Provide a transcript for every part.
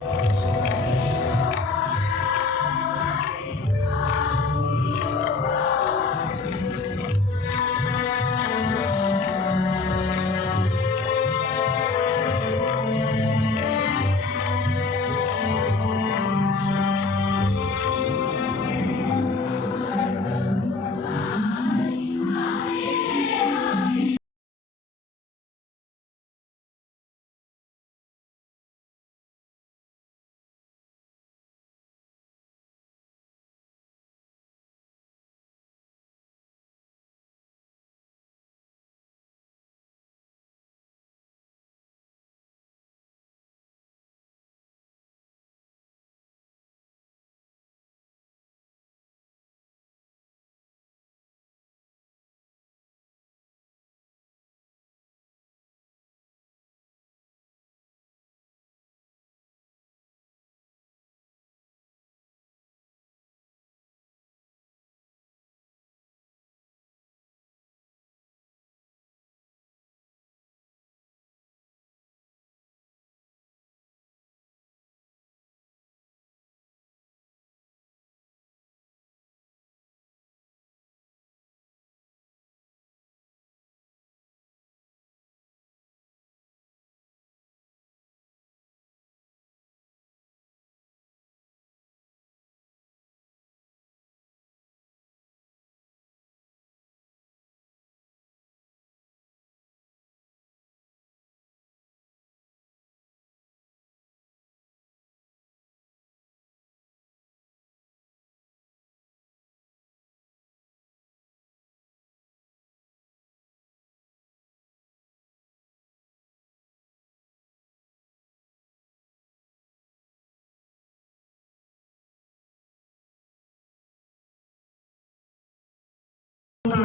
啊。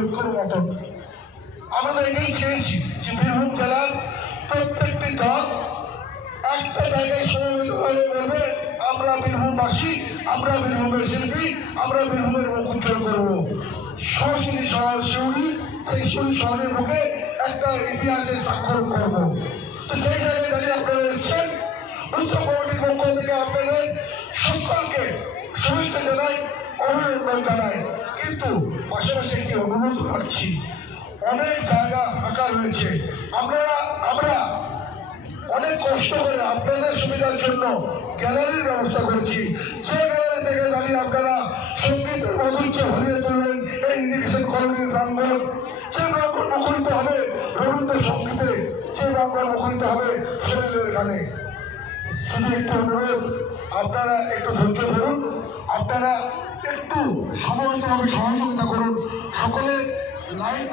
ঐক্যর মতন আমরা এটাই চেয়েছি যে বীরভূম জেলার প্রত্যেকটি দল একটা জায়গায় সমবেত হয়ে বলবে আমরা বীরভূমবাসী, আমরা বীরভূমের শিল্পী, আমরা বীরভূমের উজ্জ্বল করব। সরাসরি শহর শিউরি এই শিউরি শহরের মুখে একটা ইতিহাসের স্বাক্ষর করব। তো সেই জায়গায় দাঁড়িয়ে আপনারা এসছেন, উচ্চ কমিটির পক্ষ থেকে আপনাদের সকলকে শুভেচ্ছা জানাই, অভিনন্দন জানাই। কিন্তু পাশাপাশি একটি অনুরোধ করছি, অনেক জায়গা ফাঁকা রয়েছে। আমরা আমরা অনেক কষ্ট করে আপনাদের সুবিধার জন্য গ্যালারির ব্যবস্থা করেছি। যে গ্যালারি থেকে দাঁড়িয়ে আপনারা সঙ্গীতের মাধুর্য ভরিয়ে তুলবেন, এই ইরিগেশন কলোনির প্রাঙ্গণ। যে প্রাঙ্গণ মুখরিত হবে রবীন্দ্র সঙ্গীতে যে প্রাঙ্গণ মুখরিত হবে শরীরের গানে শুধু একটু অনুরোধ আপনারা একটু ধৈর্য ধরুন আপনারা একটু সময়তভাবে সহযোগিতা করুন। সকলে লাইট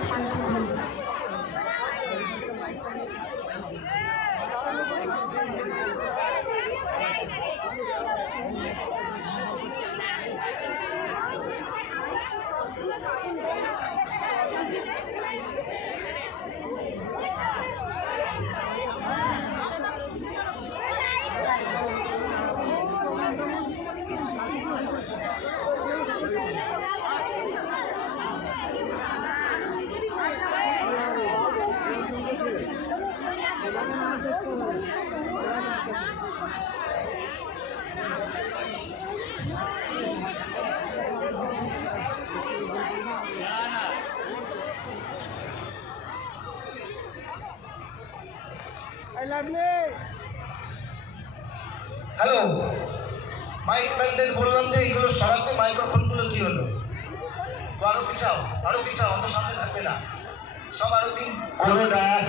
হ্যালো মাইক প্যান্ডেল বললাম যে এইগুলো সরাতে মাইক্রোফোনগুলো কি হলো? তো আরও পিছাও আরও পিছাও অত সামনে থাকবে না। সব আরও দিন। কোনো দাস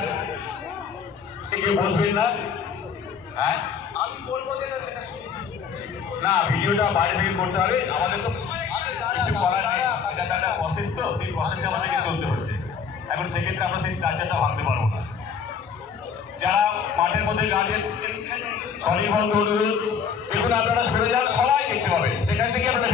থেকে বসবেন না? হ্যাঁ? আমি বলব যে না সেটা না ভিডিওটা বাইরে থেকে করতে হবে। আমাদের তো কিছু করার নেই। এটা একটা প্রসেস তো সেই প্রসেসে আমাদেরকে চলতে হচ্ছে। এখন সেক্ষেত্রে আমরা সেই চার্জারটা ভাঙতে পারব না। মধ্যে গাড়ির সনির্বন্ধ অনুরোধ। এগুলো আপনারা সরে যান সবাই দেখতে পাবেন। সেখান থেকে আপনারা